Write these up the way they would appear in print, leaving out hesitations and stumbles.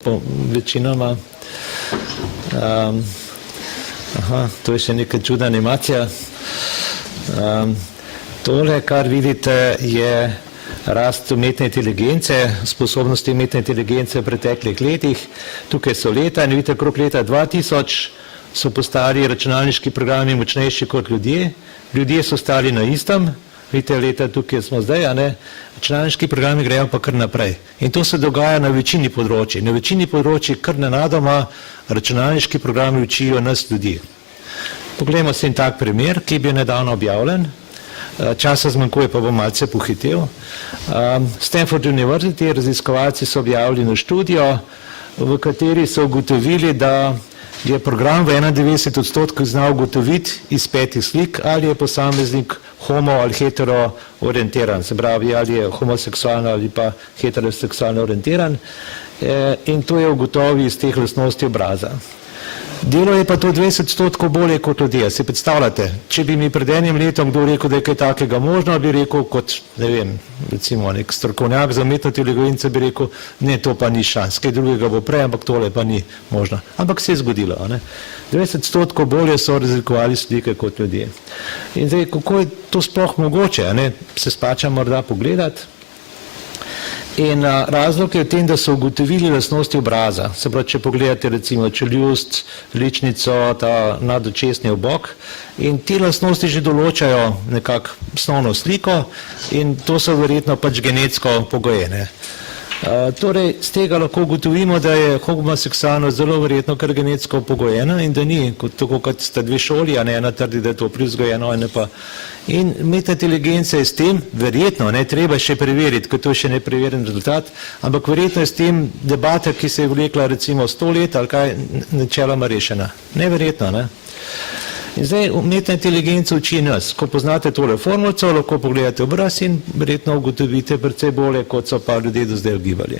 večinoma. To je še neka čudna animacija. Tole, kar vidite, je rast umetne inteligence, sposobnosti umetne inteligence v preteklih letih. Tukaj so leta in vidite, okrog leta 2000 so postali računalniški programi močnejši kot ljudje. Ljudje so stali na istem. Vidite, leta tukaj smo zdaj, a ne? Računalniški programi grejo pa kar naprej. In to se dogaja na večini področji. Na večini področji kar nenadoma računalniški programi učijo nas ljudi. Poglejmo si en tak primer, ki je bil nedavno objavljen. Časa zmanjkuje, pa bom malce pohitel. Stanford University, raziskovalci so objavili eno študijo, v kateri so ugotovili, da je program v 91% znal ugotoviti iz 5 slik, ali je posameznik homo ali hetero orientiran, se pravi, ali je homoseksualno ali pa heteroseksualno orientiran, in to je ugotovil iz teh lastnosti obraza. Delo je pa to 20% bolje kot ljudje. Si predstavljate, če bi mi pred enim letom kdo rekel, da je kaj takega možno, bi rekel kot, ne vem, recimo nek strokovnjak za umetno inteligenco bi rekel, ne, to pa ni šans, kaj drugega bo prej, ampak tole pa ni možno. Ampak se je zgodilo. 20% bolje so razlikovali slike kot ljudje. In zdaj, kako je to sploh mogoče, se splača morda pogledati. In razlog je v tem, da so ugotovili lastnosti obraza. Se pravi, če pogledate recimo čeljust, ličnico, ta nadočesni obok, in te lastnosti že določajo nekako osnovno sliko in to so verjetno pač genetsko pogojene. Torej, z tega lahko ugotovimo, da je homoseksualnost zelo verjetno kar genetsko pogojena in da ni, tako kot sta dve šoli, ena trdi, da je to privzgojeno, ena pa. In umetna inteligenca je s tem, verjetno, treba še preveriti, ker to je še nepreverjen rezultat, ampak verjetno je s tem debata, ki se je vlekla recimo 100 let ali kaj, načeloma rešena. Neverjetno, ne? In zdaj umetna inteligenca uči nas. Ko poznate tole formulco, lahko pogledate obraz in verjetno ugotovite precej bolje, kot so pa ljudje do zdaj ugibali.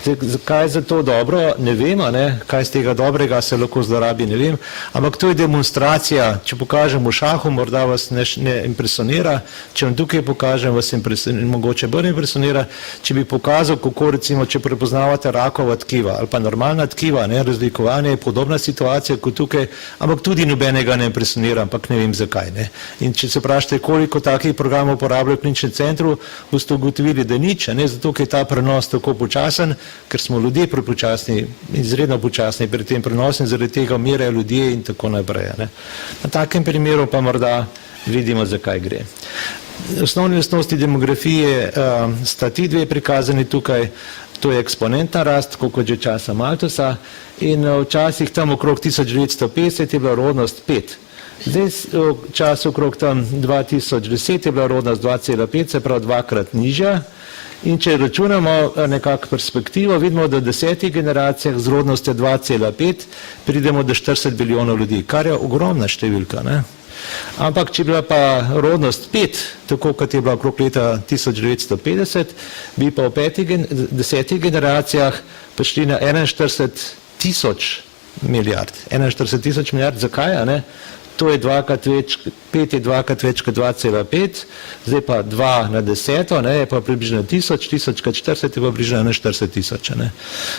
Zakaj je za to dobro, ne vem, kaj z tega dobrega se lahko zlorabi, ne vem, ampak to je demonstracija. Če pokažem v šahu, morda vas ne impresionira, če vam tukaj pokažem, vas mogoče bolj impresionira, če bi pokazal, kako recimo, če prepoznavate rakova tkiva ali pa normalna tkiva, razlikovanje je podobna situacija kot tukaj, ampak tudi nobenega ne impresionira, ampak ne vem zakaj. In če se vprašate, koliko takih programov uporabljajo v kliničnem centru, boste ugotovili, da nič, zato ker je ta prenos tako počasen, ker smo ljudje prepočasni, izredno počasni pri tem prenosu in zaradi tega umirajo ljudje in tako naprej. Na takem primeru pa morda vidimo, zakaj gre. Osnovne lastnosti demografije sta ti dve prikazani tukaj, to je eksponentna rast, kot že časa Malthusa, in včasih tam okrog 1950 je bila rodnost 5. Zdaj v času okrog tam 2010 je bila rodnost 2,5, se pravi dvakrat nižja. In če računamo nekako perspektivo, vidimo, da v 10 generacijah z rodnostjo 2,5 pridemo do 40 milijonov ljudi, kar je ogromna številka. Ampak če je bila pa rodnost 5, tako kot je bila okrog leta 1950, bi pa v 10 generacijah prišli na 41 tisoč milijard. 41 tisoč milijard, zakaj? To je 5 je dvakrat več kot 2,5, zdaj pa 2 na 10, je pa približno 1000, 1000 krat 40 je pa približno 40 tisoč.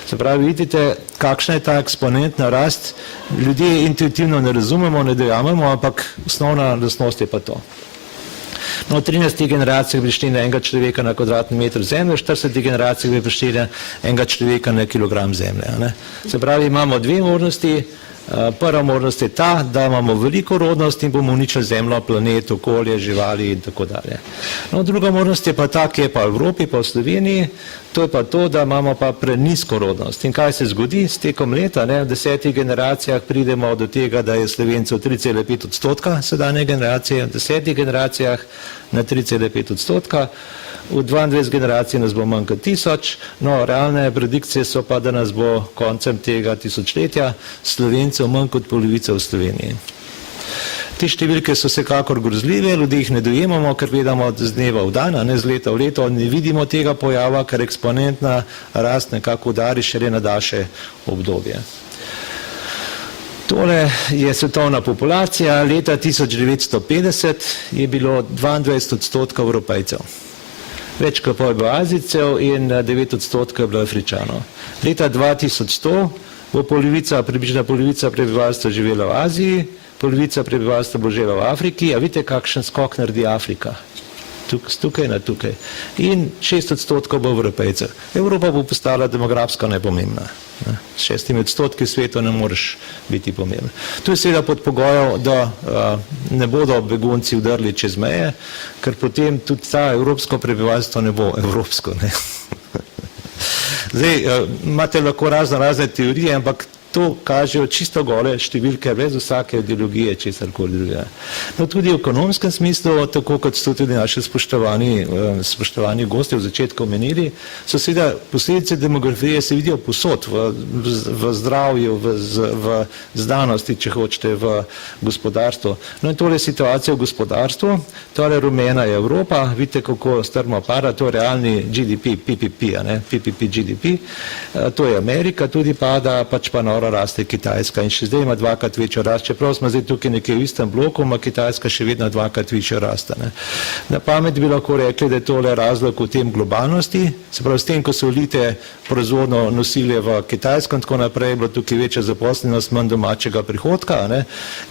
Se pravi, vidite, kakšna je ta eksponentna rast, ljudje intuitivno ne razumemo, ne dojamemo, ampak osnovna lastnost je pa to. V 13 generacijah bi prišli na enega človeka na kvadratni meter zemlje, v 40 generacijah bi prišli na enega človeka na kilogram zemlje. Se pravi, imamo dve možnosti. Prva možnost je ta, da imamo veliko rodnost in bomo uničili zemljo, planet, okolje, živali in tako dalje. Druga možnost je pa ta, ki je pa v Evropi, pa v Sloveniji, to je pa to, da imamo pa prenizko rodnost. In kaj se zgodi s tekom leta? V 10 generacijah pridemo do tega, da je Slovencev 3,5% sedanje generacije, v 10 generacijah na 3,5%, v 22 generacij nas bo manj kot 1000, realne predikcije so pa, da nas bo koncem tega tisočletja Slovencev manj kot polovica v Sloveniji. Te številke so vsekakor grozljive, ljudje jih ne dojemamo, ker gledamo z dneva v dan, z leta v leto, ne vidimo tega pojava, ker eksponentna rast nekako udari šele na daljše obdobje. Tole je svetovna populacija, leta 1950 je bilo 22% Evropejcev. več kot pol je bilo Azijcev in 9% je bilo Afričanov. Leta 2100 bo približno polovica prebivalstva živela v Aziji, polovica prebivalstva bo živela v Afriki, a vidite, kakšen skok naredi Afrika. Tukaj na tukaj. In 6% bo Evropejcev. Evropa bo postala demografsko nepomembna. S 6% sveta ne moreš biti pomemben. To je seveda pod pogojem, da ne bodo begunci vdrli čez meje, ker potem tudi ta evropsko prebivalstvo ne bo evropsko. Ne? Zdaj, imate lahko razne teorije, ampak to kažejo čisto gole številke, brez vsake ideologije, česarkoli drugega. No, tudi v ekonomskem smislu, tako kot so tudi naši spoštovani gosti v začetku omenili, so seveda posledice demografije se vidijo povsod, v zdravju, v znanosti, če hočete, v gospodarstvu. No in tole je situacija v gospodarstvu, tole rumena je Evropa, vidite, kako strmo pada, to je realni GDP, PPP GDP, to je Amerika, tudi pada, pač pa raste Kitajska in še zdaj ima dvakrat večjo rast, čeprav smo zdaj tukaj nekje v istem bloku, ima Kitajska še vedno dvakrat večjo rast. Na pamet bi lahko rekli, da je tole razlog v tem globalnosti, se pravi s tem, ko so elite proizvodno nosile v Kitajsko in tako naprej, je bilo tukaj večja zaposlenost, manj domačega prihodka.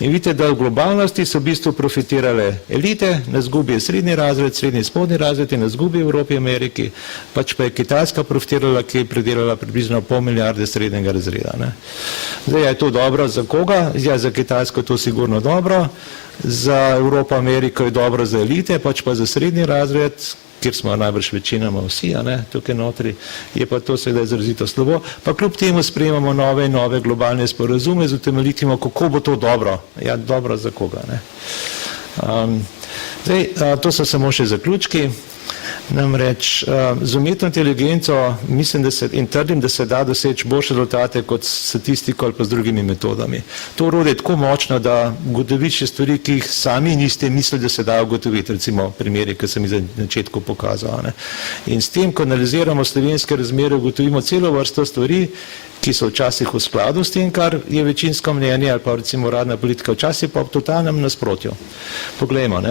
In vidite, da v globalnosti so v bistvu profitirale elite, na zgubi je srednji razred, srednji spodnji razred in na zgubi v Evropi, Ameriki, pač pa je Kitajska profitirala, ki je predelala približno pol milijarde srednjega razreda. Zdaj, je to dobro za koga? Ja, za Kitajsko je to sigurno dobro, za Evropo, Ameriko je dobro za elite, pač pa za srednji razred, kjer smo najbrž večinoma vsi, tukaj notri, je pa to seveda izrazito slabo, pa kljub temu sprejemamo nove in nove globalne sporazume z utemeljitvijo, kako bo to dobro. Ja, dobro za koga. Zdaj, to so samo še zaključki. Namreč z umetno inteligenco mislim in trdim, da se da doseči boljše rezultate kot statistiko ali pa z drugimi metodami. To orodje je tako močno, da ugotoviš stvari, ki jih sami niste mislili, da se da ugotoviti, recimo primeri, ki sem jih na začetku pokazal. In s tem, ko analiziramo slovenske razmere, ugotovimo celo vrsto stvari, ki so včasih v skladu s tem, kar je večinsko mnenje ali pa recimo uradna politika, včasih pa v totalnem nasprotju. Poglejmo,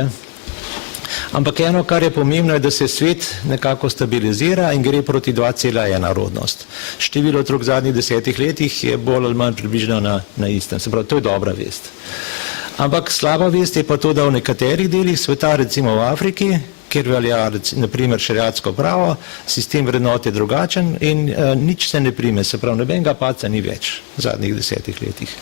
Ampak eno, kar je pomembno, je, da se svet nekako stabilizira in gre proti 2,1 rodnost. Število otrok v zadnjih 10 letih je bolj ali manj približno na istem. Se pravi, to je dobra vest. Ampak slaba vest je pa to, da v nekaterih delih sveta, recimo v Afriki, kjer velja naprimer šeriatsko pravo, sistem vrednot je drugačen in nič se ne prime, se pravi, nobenega padca ni več v zadnjih 10 letih.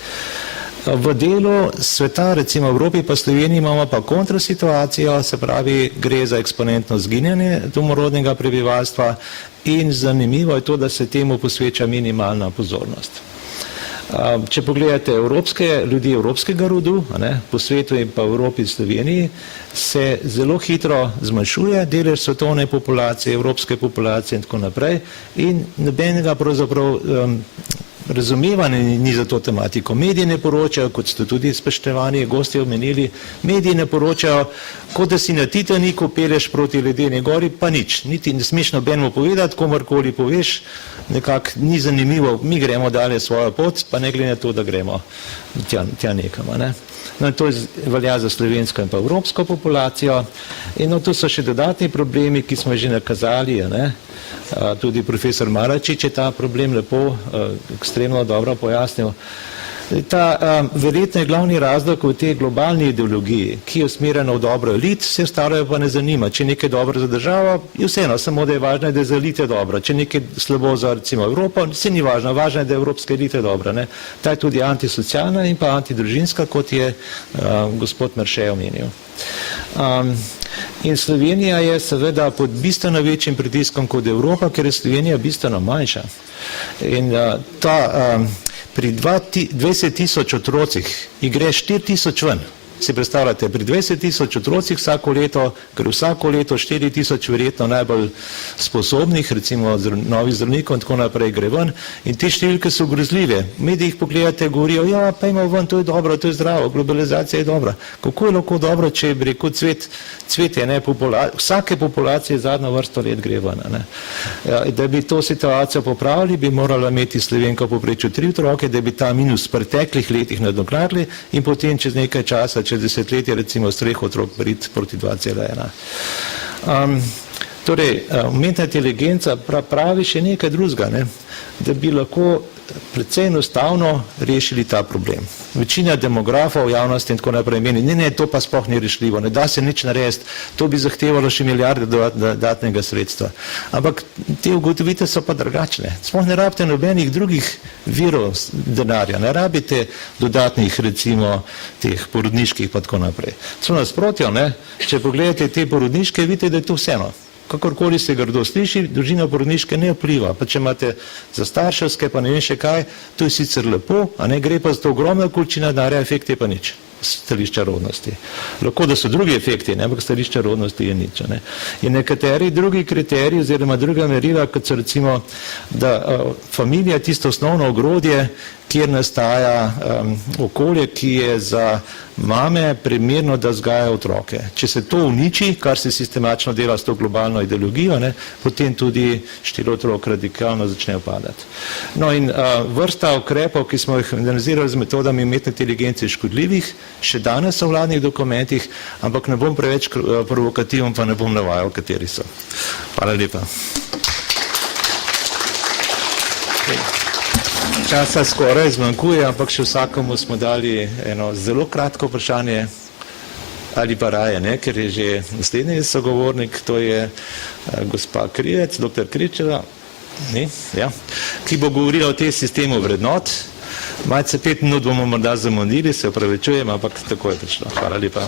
V delu sveta, recimo v Evropi pa Sloveniji, imamo pa kontrasituacijo, se pravi, gre za eksponentno zginjanje domorodnega prebivalstva in zanimivo je to, da se temu posveča minimalna pozornost. Če pogledate ljudi evropskega rodu, po svetu in pa v Evropi in Sloveniji, se zelo hitro zmanjšuje delež svetovne populacije, evropske populacije in tako naprej in nobenega pravzaprav razumevanje ni za to tematiko. Mediji ne poročajo, kot ste tudi spoštovani gosti omenili, mediji ne poročajo, kot da si na Titaniku pelješ proti ledeni gori, pa nič. Niti ne smeš nobenemu povedati, komorkoli poveš, nekako ni zanimivo, mi gremo dalje svojo pot, pa ne glede na to, da gremo tja nekam. No, to velja za slovensko in pa evropsko populacijo. In tu so še dodatni problemi, ki smo že nakazali, tudi profesor Maračič je ta problem lepo, ekstremno dobro pojasnil. Verjetno je glavni razlog v tej globalni ideologiji, ki je usmerjena v dobro elit, vse ostalo pa ne zanima. Če nekaj dobro za državo, je vseeno, samo da je važno, da je za elite dobro. Če nekaj slabo za recimo Evropo, se ni važno, važno je, da je evropska elite dobra. Ta je tudi antisocialna in pa antidružinska, kot je gospod Merše omenil. In Slovenija je seveda pod bistveno večjim pritiskom kot Evropa, ker je Slovenija bistveno manjša. In pri 20.000 otrocih jih gre 4.000 ven. Si predstavljate, pri 20.000 otrocih vsako leto, ker vsako leto 4.000 verjetno najbolj sposobnih, recimo novih zdravnikov in tako naprej gre ven in te številke so grozljive. Mediji jih pogledate, govorijo, ja, pa imamo ven, to je dobro, to je zdravo, globalizacija je dobra. Kako je lahko dobro, če bi rekel cvetje, vsake populacije zadnjo vrsto let gre ven. Da bi to situacijo popravili, bi morala imeti Slovenka v povprečju 3 otroke, da bi ta minus v preteklih letih nadoknadili in potem čez nekaj časa, čez desetletje, recimo s 3 otrok priti proti 2,1. Torej, umetna inteligenca pravi še nekaj drugega, ne? Da bi lahko precej enostavno rešili ta problem. Večina demografov, javnosti in tako naprej meni, ne, to pa sploh ni rešljivo, ne da se nič narediti, to bi zahtevalo še milijarde dodatnega sredstva. Ampak te ugotovitve so pa drugačne. Sploh ne rabite nobenih drugih virov denarja, ne rabite dodatnih, recimo, teh porodniških pa tako naprej. Celo nasprotno, ne, če pogledate te porodniške, vidite, da je to vseeno. Kakorkoli se grdo sliši, dolžina porodniške ne vpliva. Pa če imate za starševske, pa ne vem še kaj, to je sicer lepo, a ne gre pa za to ogromna količina denarja, efekt je pa nič. Stališča rodnosti. Lahko, da so drugi efekti, ne, ampak stališča rodnosti je nič. Ne. In nekateri drugi kriteriji oziroma druga merila, kot so recimo, da familija je tisto osnovno ogrodje, kjer nastaja okolje, ki je za mame primerno, da vzgajajo otroke. Če se to uniči, kar se sistematično dela s to globalno ideologijo, ne, potem tudi število otrok radikalno začnejo padati. No in vrsta ukrepov, ki smo jih analizirali z metodami umetne inteligence škodljivih, še danes so v vladnih dokumentih, ampak ne bom preveč provokativen, pa ne bom navajal, kateri so. Hvala lepa. Časa skoraj zmanjkuje, ampak še vsakomu smo dali eno zelo kratko vprašanje, ali pa raje, ne, ker je že naslednji sogovornik, to je gospa Krivec, dr. Kričeva, ja, ki bo govorila o tem sistemu vrednot. Malce 5 minut bomo morda zamudili, se opravičujem, ampak tako je prišlo. Hvala lepa.